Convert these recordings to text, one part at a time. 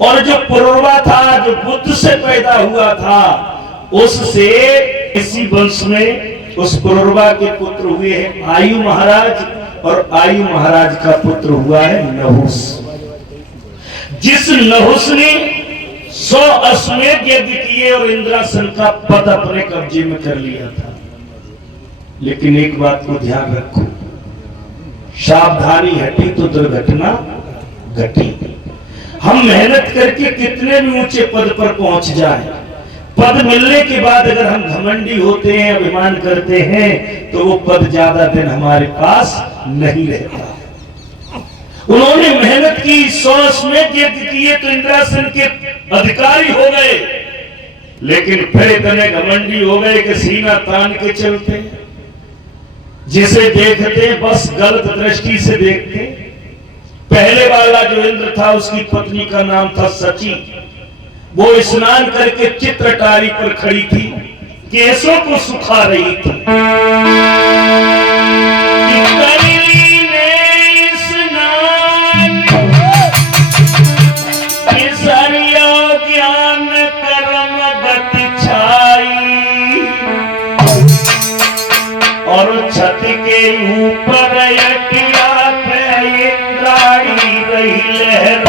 और जो पुरुरवा था, जो बुद्ध से पैदा हुआ था, उससे इसी वंश में उस पुरुरवा के पुत्र हुए हैं आयु महाराज, और आयु महाराज का पुत्र हुआ है नहुस। जिस नहुस ने 100 अश्वमेध यज्ञ किए और इंद्रासन का पद अपने कब्जे में कर लिया था। लेकिन एक बात को ध्यान रखो, सावधानी हटी तो दुर्घटना घटी। हम मेहनत करके कितने भी ऊंचे पद पर पहुंच जाएं, पद मिलने के बाद अगर हम घमंडी होते हैं, अभिमान करते हैं, तो वो पद ज्यादा दिन हमारे पास नहीं रहता। उन्होंने मेहनत की, 100 अश्वमेध यज्ञ किए तो इंद्रासन के अधिकारी हो गए, लेकिन फिर इतने घमंडी हो गए कि सीना तान के चलते, जिसे देखते बस गलत दृष्टि से देखते। पहले वाला जो इंद्र था, उसकी पत्नी का नाम था सची। वो स्नान करके चित्रटारी पर खड़ी थी, केसों को सुखा रही थी। ज्ञान कर्म गति छाई और छत के ऊपर अटिया पे इंद्राणी रही लहराई।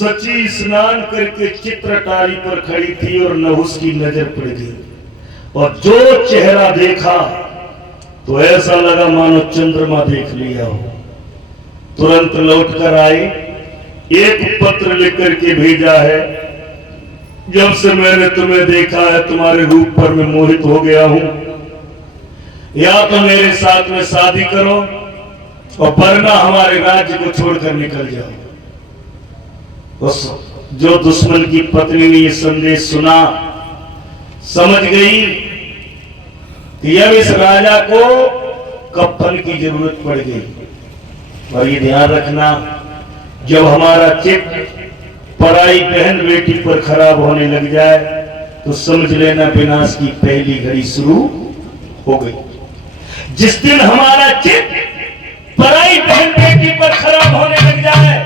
सची स्नान करके चित्रटारी पर खड़ी थी और नहुस की नजर पड़ गई, और जो चेहरा देखा तो ऐसा लगा मानो चंद्रमा देख लिया हो। तुरंत लौट कर आए, एक पत्र लिख करके भेजा है, जब से मैंने तुम्हें देखा है तुम्हारे रूप पर मैं मोहित हो गया हूं, या तो मेरे साथ में शादी करो और वरना हमारे राज्य को छोड़कर निकल जाओ। जो दुश्मन की पत्नी ने यह संदेश सुना, समझ गई कि अब इस राजा को कफन की जरूरत पड़ गई। और ये ध्यान रखना, जब हमारा चित्त पराई बहन बेटी पर खराब होने लग जाए तो समझ लेना विनाश की पहली घड़ी शुरू हो गई। जिस दिन हमारा चित्त पराई बहन बेटी पर खराब होने लग जाए,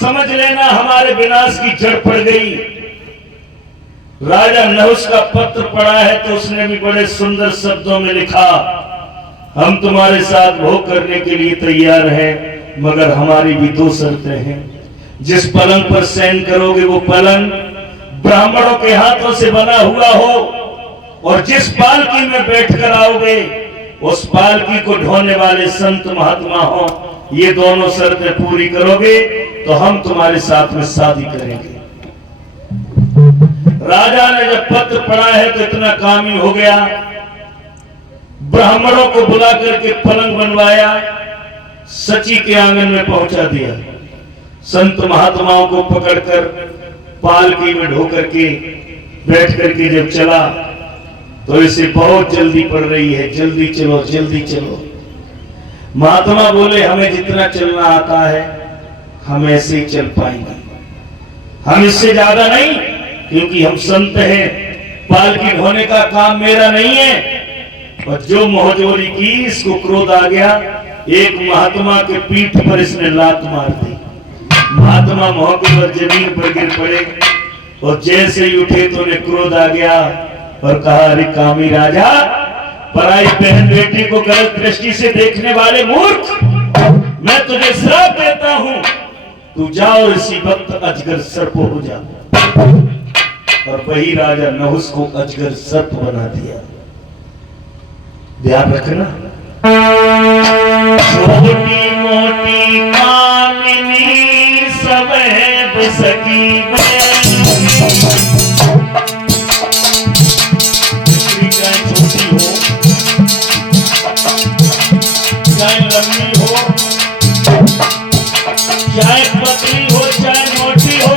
समझ लेना हमारे विनाश की जड़ पड़ गई। राजा नहुस का पत्र पढ़ा है तो उसने भी बड़े सुंदर शब्दों में लिखा, हम तुम्हारे साथ भोग करने के लिए तैयार हैं, मगर हमारी भी 2 शर्तें हैं। जिस पलंग पर शयन करोगे वो पलंग ब्राह्मणों के हाथों से बना हुआ हो, और जिस पालकी में बैठकर आओगे उस पालकी को ढोने वाले संत महात्मा हो। ये दोनों शर्तें पूरी करोगे तो हम तुम्हारे साथ में शादी करेंगे। राजा ने जब पत्र पढ़ा है तो इतना कामी हो गया, ब्राह्मणों को बुला करके पलंग बनवाया, सची के आंगन में पहुंचा दिया। संत महात्माओं को पकड़कर पालकी में ढो करके बैठ करके जब चला तो इसे बहुत जल्दी पड़ रही है, जल्दी चलो जल्दी चलो। महात्मा बोले, हमें जितना चलना आता है हम ऐसे ही चल पाएंगे, हम इससे ज्यादा नहीं, क्योंकि हम संत हैं, पालकी ढोने का काम मेरा नहीं है। और जो मोहजोरी की, इसको क्रोध आ गया, एक महात्मा के पीठ पर इसने लात मार दी। महात्मा मौके पर जमीन पर गिर पड़े, और जैसे ही उठे तो उन्हें क्रोध आ गया और कहा, अरे कामी राजा, पराई बहन बेटी को गलत दृष्टि से देखने वाले मूर्ख, मैं तुझे श्राप देता हूं, तू जाओ इसी वक्त अजगर सर्प हो जा। और वही राजा नहुस को अजगर सर्प बना दिया। ध्यान रखना, छोटी सकी स्त्री चाहे छोटी हो चाहे लंबी हो चाहे पतली हो चाहे मोटी हो,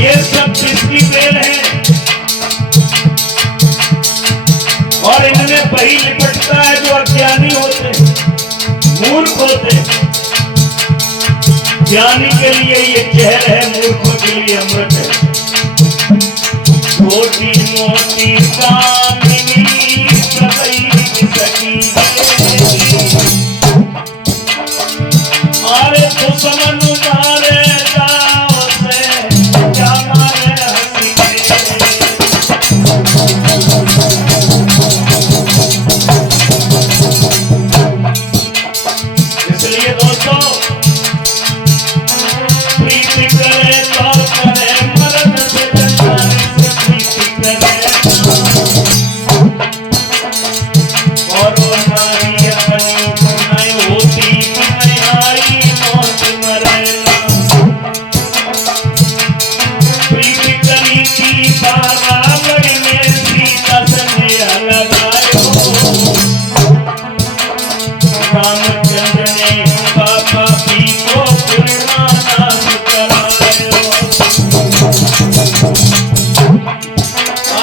ये सब किसकी देन है। और इनमें वही लिपटता है जो अज्ञानी होते मूर्ख होते। ज्ञानी के लिए ये जहर है, मूर्खों के लिए अमृत है। छोटी मोटी कामिनी सभी सकी अरे दुश्मन मारे जाओ से क्या मारे हंसी इसलिए दोस्तों प्रीति करे तो करे मरण से जन्माने से प्रीति करे और वो नारी अपनी बनाई होती बनाई आई मौत मरेगा। प्रीति करी थी बाराबरी में सीता संध्या लगायो रामचंद्र ने पापा पी को पुरनाश करायो।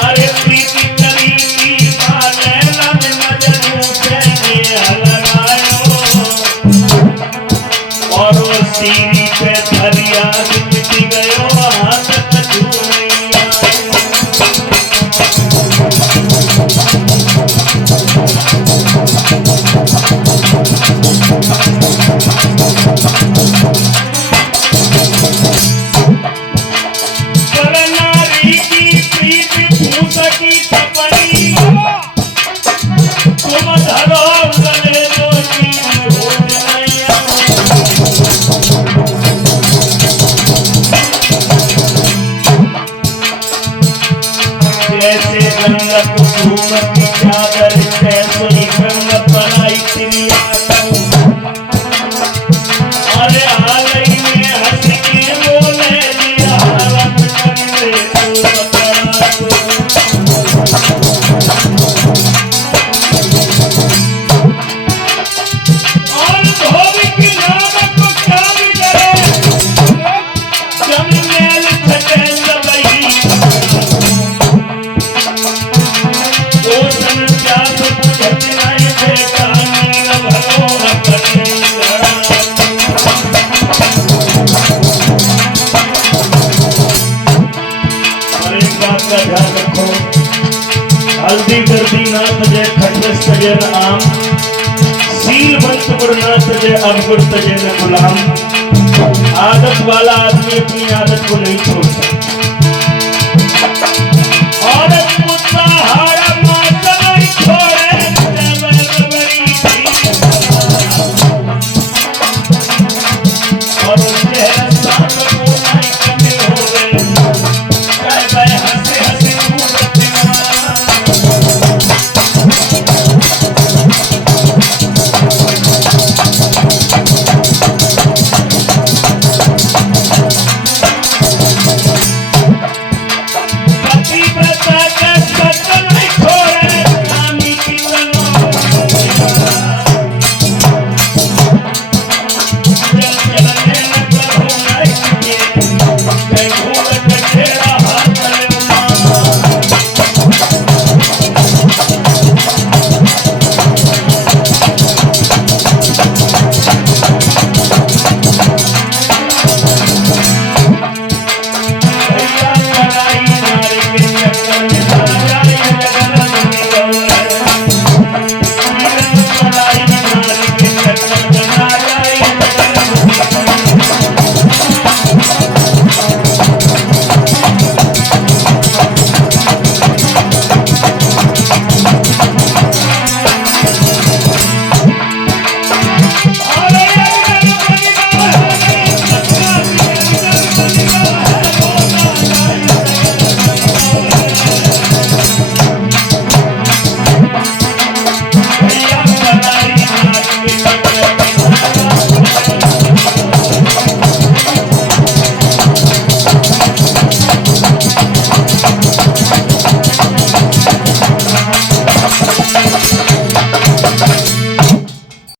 अरे प्रीति करी थी बालेला में मजनू से लगायो और वो सीरी पे धरिया मिट गयो हाथ कछु नहीं आयो। पर नारी की प्रीति भूसकी तपनी तुम धरो गले जो चीज हो नैया। जैसे गंगा कुसुम की चादर तैसे ही गंगा बनाई चिड़िया। अरे हालई में हंस के बोले दिया हालत करने तू बता दो। और धोबी की नाम को क्या भी करे जब मेल छटे सबही ओ सन प्यास बुझत नहीं देखा नीर भलो अपने घड़ा। और एक बात का ध्यान रखो, हल्दी गर्दी ना तजे खटस तजे न आम, सील बंत गुर ना तजे अवगुण तजे न गुलाम। आदत वाला आदमी अपनी आदत को नहीं छोड़ता। औरत मुद्दा